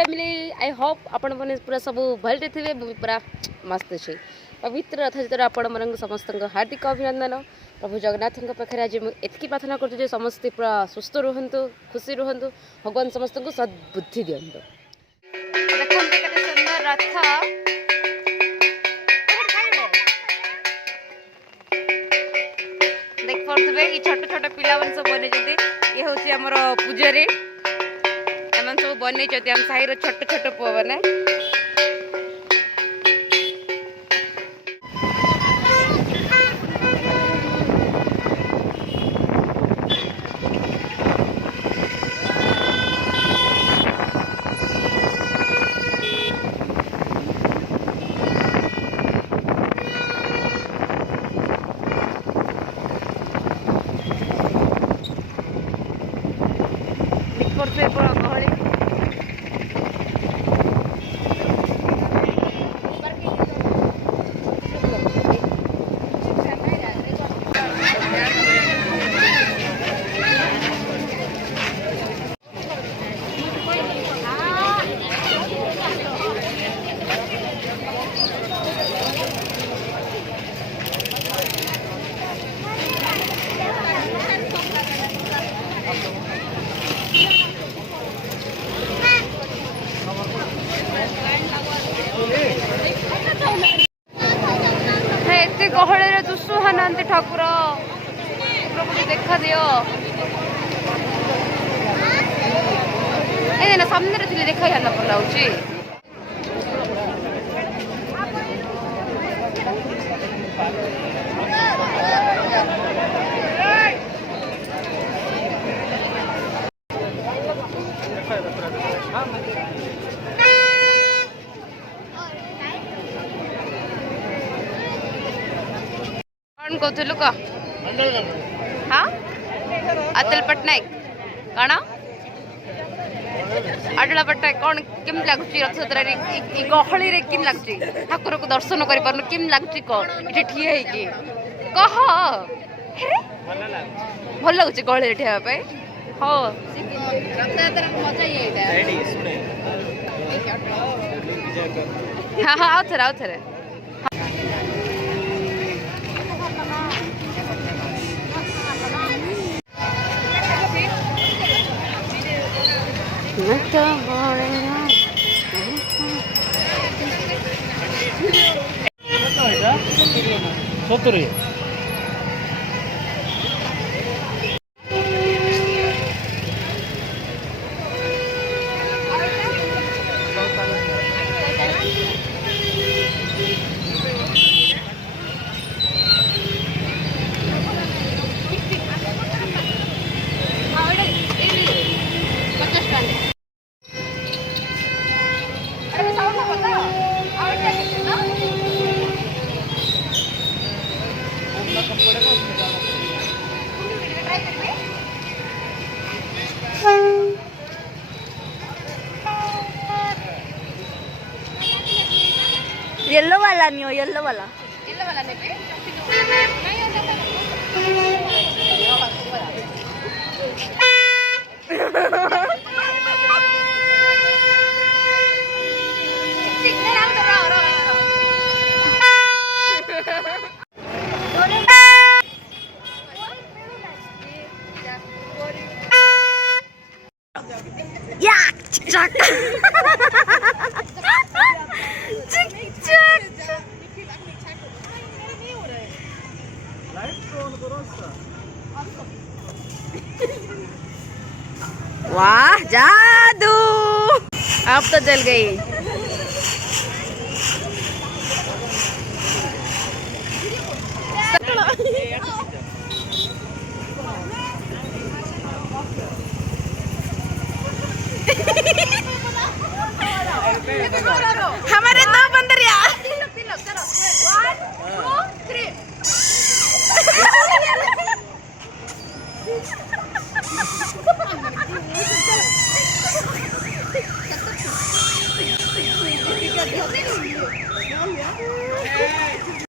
Family I hope आपण मैंने पूरा सब भलटे थे पूरा मस्त अच्छे पवित्र रथयात्रा आपण मन समस्त हार्दिक अभिनंदन। प्रभु जगन्नाथ पाखे आज मुझे प्रार्थना कर समस्ते पूरा सुस्थ रुहतु खुशी रुहतु भगवान समस्त को सद्बुद्धि दिंतु। सुंदर रथ देख पारे ये छोट छोट पिला सब बन ये हूँ आमर पूजारी एम सब बन आम साहिर छोट छोट पुआ मैंने गहल दुसुहा ना ठाकुर मुझे देखा दियो ना सामने थे देखा ही पर लाऊची कहलु कह हाँ अतल पट्टनायक कौन अटला पट्टनायक कौन केम लगुच रथयात्रा गहली रे केम लगुच ठाकुर को दर्शन कर पार केम लगुच कौन ये ठिया है कह भल लगुच गहली ठिया हाँ रथयात्रा मजा ही हाँ हाँ आउ थे सत्तरी येलो वाला नहीं हो येलो वाला नहीं या चिक वाह जादू अब तो जल गई।